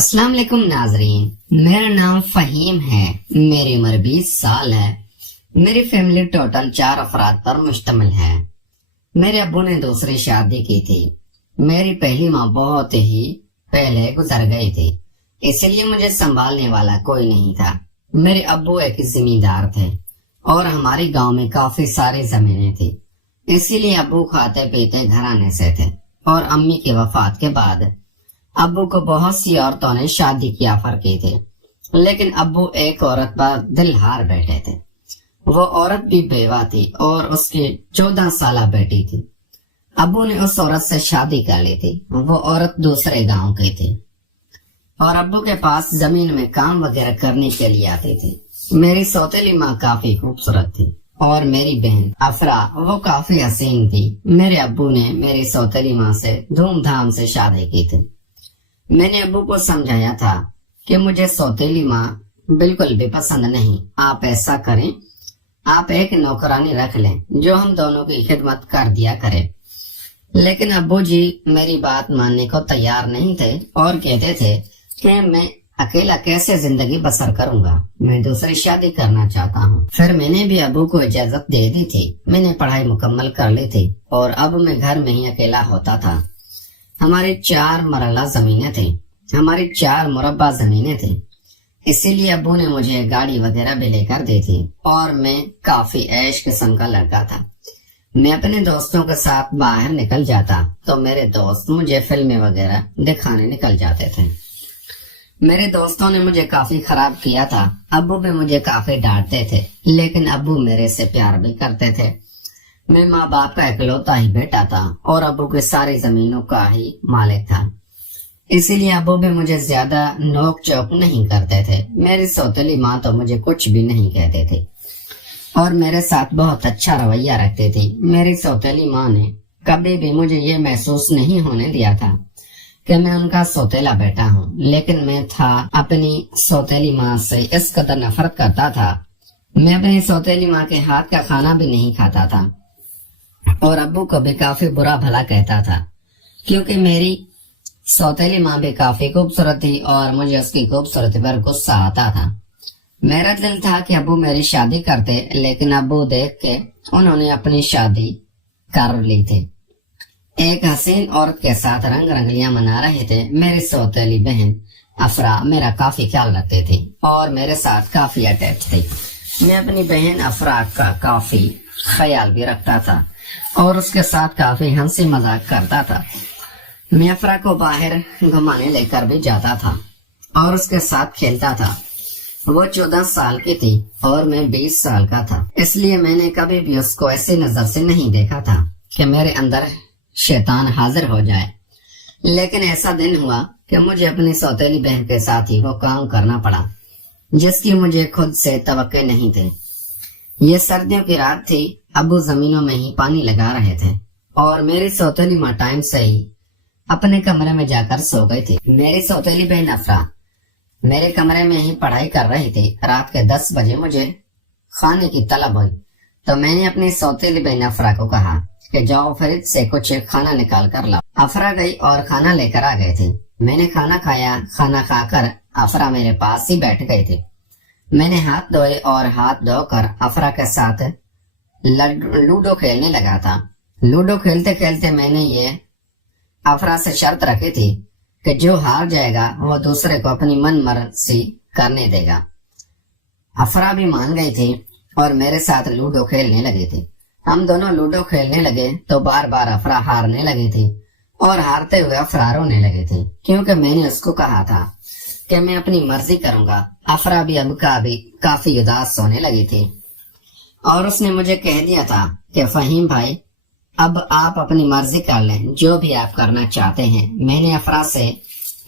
السلام علیکم ناظرین، میرا نام فہیم ہے، میری عمر 20 سال ہے۔ میری فیملی ٹوٹل 4 افراد پر مشتمل ہے۔ میرے ابو نے دوسری شادی کی تھی۔ میری پہلی ماں بہت ہی پہلے گزر گئی تھی، اس لیے مجھے سنبھالنے والا کوئی نہیں تھا۔ میرے ابو ایک زمیندار تھے اور ہماری گاؤں میں کافی ساری زمینیں تھی، اسی لیے ابو کھاتے پیتے گھرانے سے تھے۔ اور امی کی وفات کے بعد ابو کو بہت سی عورتوں نے شادی کی آفر کی تھی، لیکن ابو ایک عورت پر دل ہار بیٹھے تھے۔ وہ عورت بھی بیوہ تھی اور اس کی 14 سالہ بیٹی تھی۔ ابو نے اس عورت سے شادی کر لی تھی۔ وہ عورت دوسرے گاؤں کی تھی اور ابو کے پاس زمین میں کام وغیرہ کرنے کے لیے آتی تھی۔ میری سوتیلی ماں کافی خوبصورت تھی اور میری بہن افرا وہ کافی حسین تھی۔ میرے ابو نے میری سوتیلی ماں سے دھوم دھام سے شادی کی تھی۔ میں نے ابو کو سمجھایا تھا کہ مجھے سوتیلی ماں بالکل بھی پسند نہیں، آپ ایسا کریں، آپ ایک نوکرانی رکھ لیں جو ہم دونوں کی خدمت کر دیا کرے۔ لیکن ابو جی میری بات ماننے کو تیار نہیں تھے اور کہتے تھے کہ میں اکیلا کیسے زندگی بسر کروں گا، میں دوسری شادی کرنا چاہتا ہوں۔ پھر میں نے بھی ابو کو اجازت دے دی تھی۔ میں نے پڑھائی مکمل کر لی تھی اور اب میں گھر میں ہی اکیلا ہوتا تھا۔ ہماری 4 مرلہ زمینیں تھیں، ہماری 4 مربع زمینیں تھیں، اسی لیے ابو نے مجھے گاڑی وغیرہ بھی لے کر دی تھی اور میں کافی عیش قسم کا لڑکا تھا۔ میں اپنے دوستوں کے ساتھ باہر نکل جاتا تو میرے دوست مجھے فلمیں وغیرہ دکھانے نکل جاتے تھے۔ میرے دوستوں نے مجھے کافی خراب کیا تھا، ابو بھی مجھے کافی ڈانٹتے تھے، لیکن ابو میرے سے پیار بھی کرتے تھے۔ میں ماں باپ کا اکلوتا ہی بیٹا تھا اور ابو کے ساری زمینوں کا ہی مالک تھا، اسی لیے ابو بھی مجھے زیادہ نوک چوک نہیں کرتے تھے۔ میری سوتیلی ماں تو مجھے کچھ بھی نہیں کہتے تھے اور میرے ساتھ بہت اچھا رویہ رکھتی تھی۔ میری سوتیلی ماں نے کبھی بھی مجھے یہ محسوس نہیں ہونے دیا تھا کہ میں ان کا سوتیلا بیٹا ہوں، لیکن میں تھا اپنی سوتیلی ماں سے اس قدر نفرت کرتا تھا۔ میں اپنی سوتیلی ماں کے ہاتھ کا کھانا بھی نہیں کھاتا تھا اور ابو کو بھی کافی برا بھلا کہتا تھا، کیونکہ میری سوتیلی ماں بھی کافی خوبصورت تھی اور مجھے اس کی خوبصورتی پر غصہ آتا تھا۔ میرا دل تھا کہ ابو میری شادی کرتے، لیکن ابو دیکھ کے انہوں نے اپنی شادی کر لی تھی۔ ایک حسین عورت کے ساتھ رنگ رنگلیاں منا رہے تھے۔ میری سوتیلی بہن افرا میرا کافی خیال رکھتی تھی اور میرے ساتھ کافی اٹیچ تھی۔ میں اپنی بہن افرا کا کافی خیال بھی رکھتا تھا اور اس کے ساتھ کافی ہنسی مذاق کرتا تھا۔ میں افرا کو باہر گھمانے لے کر بھی جاتا تھا اور اس کے ساتھ کھیلتا تھا۔ وہ 14 سال کی تھی اور میں 20 سال کا تھا، اس لیے میں نے کبھی بھی اس کو ایسی نظر سے نہیں دیکھا تھا کہ میرے اندر شیطان حاضر ہو جائے۔ لیکن ایسا دن ہوا کہ مجھے اپنی سوتیلی بہن کے ساتھ ہی وہ کام کرنا پڑا جس کی مجھے خود سے توقع نہیں تھی۔ یہ سردیوں کی رات تھی، ابو زمینوں میں ہی پانی لگا رہے تھے اور میری سوتیلی ماں ٹائم سے ہی اپنے کمرے میں جا کر سو گئی تھی۔ میری سوتیلی بہن افرا میرے کمرے میں ہی پڑھائی کر رہی تھی۔ رات کے 10 بجے مجھے کھانے کی طلب ہوئی تو میں نے اپنی سوتیلی بہن افرا کو کہا کہ جاؤ فریج سے کچھ کھانا نکال کر لاؤ۔ افرا گئی اور کھانا لے کر آ گئی تھی۔ میں نے کھانا کھایا، کھانا کھا کر افرا میرے پاس ہی بیٹھ گئی تھی۔ میں نے ہاتھ دھوئے اور ہاتھ دھو کر افرا کے ساتھ لوڈو کھیلنے لگا تھا۔ لوڈو کھیلتے کھیلتے میں نے یہ افرا سے شرط رکھی تھی کہ جو ہار جائے گا وہ دوسرے کو اپنی من مرضی کرنے دے گا۔ افرا بھی مان گئی تھی اور میرے ساتھ لوڈو کھیلنے لگی تھی۔ ہم دونوں لوڈو کھیلنے لگے تو بار بار افرا ہارنے لگی تھی اور ہارتے ہوئے افرا رونے لگی تھی، کیونکہ میں نے اس کو کہا تھا کہ میں اپنی مرضی کروں گا۔ افرا بھی اب کافی اداس ہونے لگی تھی اور اس نے مجھے کہہ دیا تھا کہ فہیم بھائی اب آپ اپنی مرضی کر لیں، جو بھی آپ کرنا چاہتے ہیں۔ میں نے افرا سے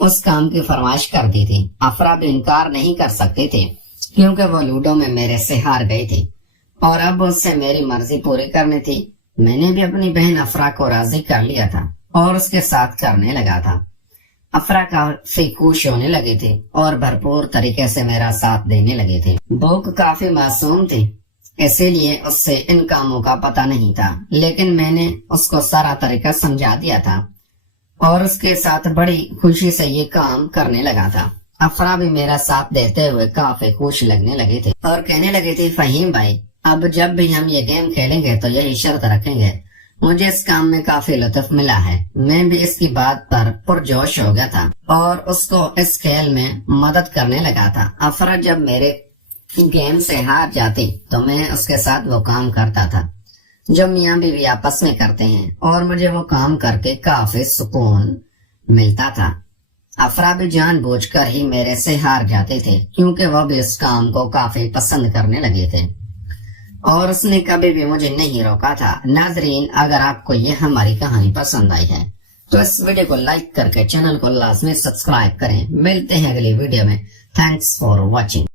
اس کام کی فرمائش کر دی تھی۔ افرا بھی انکار نہیں کر سکتی تھی کیونکہ وہ لوڈو میں میرے سے ہار گئی تھی اور اب اس سے میری مرضی پوری کرنی تھی۔ میں نے بھی اپنی بہن افرا کو راضی کر لیا تھا اور اس کے ساتھ کرنے لگا تھا۔ افرا کافی خوش ہونے لگی تھی اور بھرپور طریقے سے میرا ساتھ دینے لگی تھی۔ بھوک کافی معصوم تھی، اسی لیے اس سے ان کاموں کا پتہ نہیں تھا، لیکن میں نے اس کو سارا طریقہ سمجھا دیا تھا اور اس کے ساتھ بڑی خوشی سے یہ کام کرنے لگا تھا۔ افرا بھی میرا ساتھ دیتے ہوئے کافی خوش لگنے لگے تھے اور کہنے لگے تھے فہیم بھائی اب جب بھی ہم یہ گیم کھیلیں گے تو یہی شرط رکھیں گے، مجھے اس کام میں کافی لطف ملا ہے۔ میں بھی اس کی بات پر پرجوش ہو گیا تھا اور اس کو اس کھیل میں مدد کرنے لگا تھا۔ افرا جب میرے گیم سے ہار جاتی تو میں اس کے ساتھ وہ کام کرتا تھا جو میاں بیوی آپس میں کرتے ہیں اور مجھے وہ کام کر کے کافی سکون ملتا تھا۔ افرا بھی جان بوجھ کر ہی میرے سے ہار جاتے تھے کیونکہ وہ بھی اس کام کو کافی پسند کرنے لگے تھے اور اس نے کبھی بھی مجھے نہیں روکا تھا۔ ناظرین، اگر آپ کو یہ ہماری کہانی پسند آئی ہے تو اس ویڈیو کو لائک کر کے چینل کو لازمی سبسکرائب کریں۔ ملتے ہیں اگلی ویڈیو میں۔ Thanks for watching.